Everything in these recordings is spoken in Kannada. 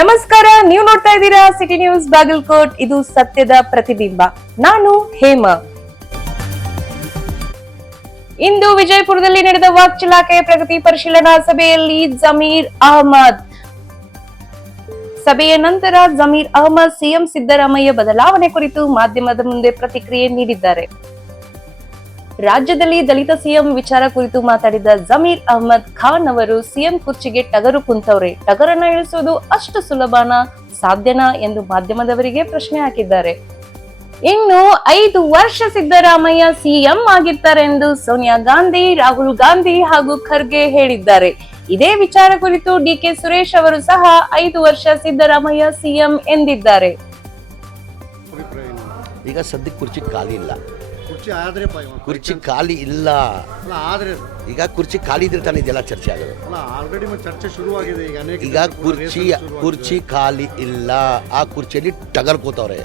ನಮಸ್ಕಾರ, ನೀವು ನೋಡ್ತಾ ಇದ್ದೀರಾ ಸಿಟಿ ನ್ಯೂಸ್ ಬಾಗಲಕೋಟ್. ಇದು ಸತ್ಯದ ಪ್ರತಿಬಿಂಬ. ನಾನು ಹೇಮ. ಇಂದು ವಿಜಯಪುರದಲ್ಲಿ ನಡೆದ ವಕ್ಫ್ ಇಲಾಖೆ ಪ್ರಗತಿ ಪರಿಶೀಲನಾ ಸಭೆಯಲ್ಲಿ ಜಮೀರ್ ಅಹಮದ್. ಸಭೆಯ ನಂತರ ಜಮೀರ್ ಅಹಮದ್ ಸಿಎಂ ಸಿದ್ದರಾಮಯ್ಯ ಬದಲಾವಣೆ ಕುರಿತು ಮಾಧ್ಯಮದ ಮುಂದೆ ಪ್ರತಿಕ್ರಿಯೆ ನೀಡಿದ್ದಾರೆ. ರಾಜ್ಯದಲ್ಲಿ ದಲಿತ ಸಿಎಂ ವಿಚಾರ ಕುರಿತು ಮಾತಾಡಿದ ಜಮೀರ್ ಅಹಮದ್ ಖಾನ್ ಅವರು ಸಿಎಂ ಕುರ್ಚಿಗೆ ಟಗರು ಕುಂತವ್ರೆ, ಟಗರನ್ನ ಇಳಿಸುವುದು ಅಷ್ಟು ಸುಲಭನಾ, ಸಾಧ್ಯನಾ ಎಂದು ಮಾಧ್ಯಮದವರಿಗೆ ಪ್ರಶ್ನೆ ಹಾಕಿದ್ದಾರೆ. ಇನ್ನು 5 ವರ್ಷ ಸಿದ್ದರಾಮಯ್ಯ ಸಿಎಂ ಆಗಿರ್ತಾರೆ ಎಂದು ಸೋನಿಯಾ ಗಾಂಧಿ, ರಾಹುಲ್ ಗಾಂಧಿ ಹಾಗೂ ಖರ್ಗೆ ಹೇಳಿದ್ದಾರೆ. ಇದೇ ವಿಚಾರ ಕುರಿತು ಡಿಕೆ ಸುರೇಶ್ ಅವರು ಸಹ 5 ವರ್ಷ ಸಿದ್ದರಾಮಯ್ಯ ಸಿಎಂ ಎಂದಿದ್ದಾರೆ. ಈಗ ಸದ್ಯಕ್ಕೆ ಕುರ್ಚಿ ಖಾಲಿ ಇಲ್ಲ. ಕುರ್ಚಿ ಖಾಲಿ ಇಲ್ಲ. ಈಗ ಕುರ್ಚಿ ಖಾಲಿ ಇದ್ರೆ ತಾನೇ ಇದೆಲ್ಲ ಚರ್ಚೆ ಆಗೋದು. ಚರ್ಚೆ ಶುರುವಾಗಿದೆ. ಈಗ ಕುರ್ಚಿ ಖಾಲಿ ಇಲ್ಲ. ಆ ಕುರ್ಚಿಯಲ್ಲಿ ಟಗರ್ ಕೂತವ್ರೆ.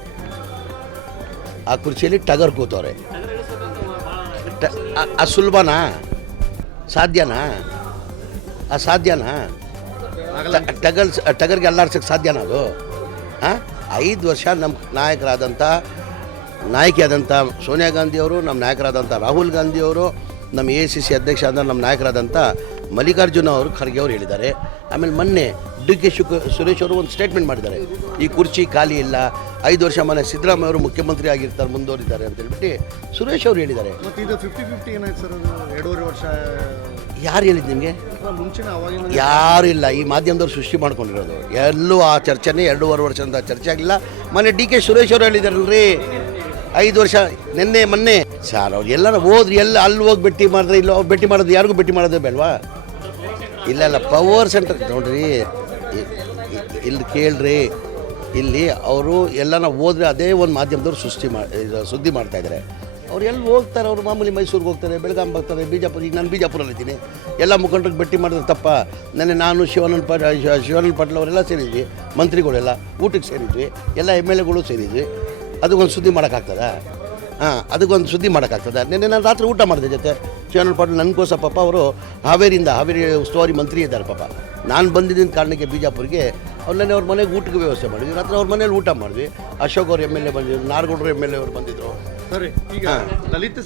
ಸುಲಭನಾ? ಸಾಧ್ಯನಾ? ಟಗರ್ಗೆ ಅಲ್ಲಾಡ್ಸಕ್ಕೆ ಸಾಧ್ಯನಾ ಅದು? 5 ವರ್ಷ ನಮ್ಮ ನಾಯಕಿಯಾದಂಥ ಸೋನಿಯಾ ಗಾಂಧಿಯವರು, ನಮ್ಮ ನಾಯಕರಾದಂಥ ರಾಹುಲ್ ಗಾಂಧಿಯವರು, ನಮ್ಮ AICC ಅಧ್ಯಕ್ಷ ಆದ ನಮ್ಮ ನಾಯಕರಾದಂಥ ಮಲ್ಲಿಕಾರ್ಜುನ ಅವರು, ಖರ್ಗೆ ಅವರು ಹೇಳಿದ್ದಾರೆ. ಆಮೇಲೆ ಮೊನ್ನೆ ಡಿಕೆ ಸುರೇಶ್ ಅವರು ಒಂದು ಸ್ಟೇಟ್ಮೆಂಟ್ ಮಾಡಿದ್ದಾರೆ, ಈ ಕುರ್ಚಿ ಖಾಲಿ ಇಲ್ಲ, 5 ವರ್ಷ ಮನೆ ಸಿದ್ದರಾಮಯ್ಯ ಅವರು ಮುಖ್ಯಮಂತ್ರಿ ಆಗಿರ್ತಾರೆ, ಮುಂದುವರಿತಾರೆ ಅಂತ ಹೇಳ್ಬಿಟ್ಟು ಸುರೇಶ್ ಅವರು ಹೇಳಿದ್ದಾರೆ. ಯಾರು ಹೇಳಿದ್ದು ನಿಮಗೆ? ಯಾರು ಇಲ್ಲ. ಈ ಮಾಧ್ಯಮದವ್ರು ಸೃಷ್ಟಿ ಮಾಡ್ಕೊಂಡಿರೋದು. ಎಲ್ಲೂ ಆ ಚರ್ಚೆನೇ 2.5 ವರ್ಷದಿಂದ ಚರ್ಚೆ ಆಗಿಲ್ಲ. ಮೊನ್ನೆ ಡಿಕೆ ಸುರೇಶ್ ಅವರು ಹೇಳಿದಾರಲ್ರಿ, 5 ವರ್ಷ ಮೊನ್ನೆ ಸರ್ ಅವ್ರು ಎಲ್ಲರೂ ಹೋದ್ರಿ, ಅಲ್ಲಿ ಹೋಗಿ ಭೇಟಿ ಮಾಡಿದ್ರೆ, ಇಲ್ಲ ಭೇಟಿ ಮಾಡೋದು, ಯಾರಿಗೂ ಭೇಟಿ ಮಾಡೋದು ಬೇಡವಾ? ಇಲ್ಲ ಪವರ್ ಸೆಂಟರ್ ನೋಡ್ರಿ, ಇಲ್ಲಿ ಕೇಳ್ರಿ, ಇಲ್ಲಿ ಅವರು ಎಲ್ಲನ ಹೋದ್ರೆ ಅದೇ ಒಂದು ಮಾಧ್ಯಮದವ್ರು ಸುದ್ದಿ ಮಾಡ್ತಾ ಇದ್ದಾರೆ. ಅವ್ರು ಎಲ್ಲಿ ಹೋಗ್ತಾರೆ? ಅವರು ಮಾಮೂಲಿ ಮೈಸೂರಿಗೆ ಹೋಗ್ತಾರೆ, ಬೆಳಗಾಂ ಬರ್ತಾರೆ, ಬಿಜಾಪುರ. ಈಗ ನಾನು ಬಿಜಾಪುರಲ್ಲಿದ್ದೀನಿ. ಎಲ್ಲ ಮುಖಂಡರಿಗೆ ಭೇಟಿ ಮಾಡಿದ್ರೆ ತಪ್ಪ? ನಾನು ಶಿವಾನಂದ ಪಾಟೀಲ್ ಅವರೆಲ್ಲ ಸೇರಿದ್ವಿ, ಮಂತ್ರಿಗಳೆಲ್ಲ ಊಟಕ್ಕೆ ಸೇರಿದ್ವಿ, ಎಲ್ಲ MLAಗಳು ಸೇರಿದ್ವಿ. ಅದಕ್ಕೊಂದು ಸುದ್ದಿ ಮಾಡೋಕ್ಕಾಗ್ತದಾ? ಅದಕ್ಕೊಂದು ಸುದ್ದಿ ಮಾಡೋಕ್ಕಾಗ್ತದೆ? ನಾನು ರಾತ್ರಿ ಊಟ ಮಾಡಿದೆ ಜೊತೆ ಶಿವಾನಂದ ಪಾಟೀಲ್. ನನಗೋಸ್ಕರ ಪಾಪ ಅವರು ಹಾವೇರಿ ಉಸ್ತುವಾರಿ ಮಂತ್ರಿ ಇದ್ದಾರೆ ಪಾಪ. ನಾನು ಬಂದಿದ್ದ ಕಾರಣಕ್ಕೆ ಬಿಜಾಪುರಿಗೆ ಅವ್ರ ಮನೆಗೆ ಊಟಕ್ಕೆ ವ್ಯವಸ್ಥೆ ಮಾಡಿದ್ವಿ. ರಾತ್ರಿ ಅವ್ರ ಮನೇಲಿ ಊಟ ಮಾಡಿದ್ವಿ. ಅಶೋಕ್ ಅವರು MLA ಬಂದಿದ್ರು, ನಾರಗೌಡರು MLA ಅವರು ಬಂದಿದ್ದರು. ಸರಿ, ಈಗ ದಲಿತ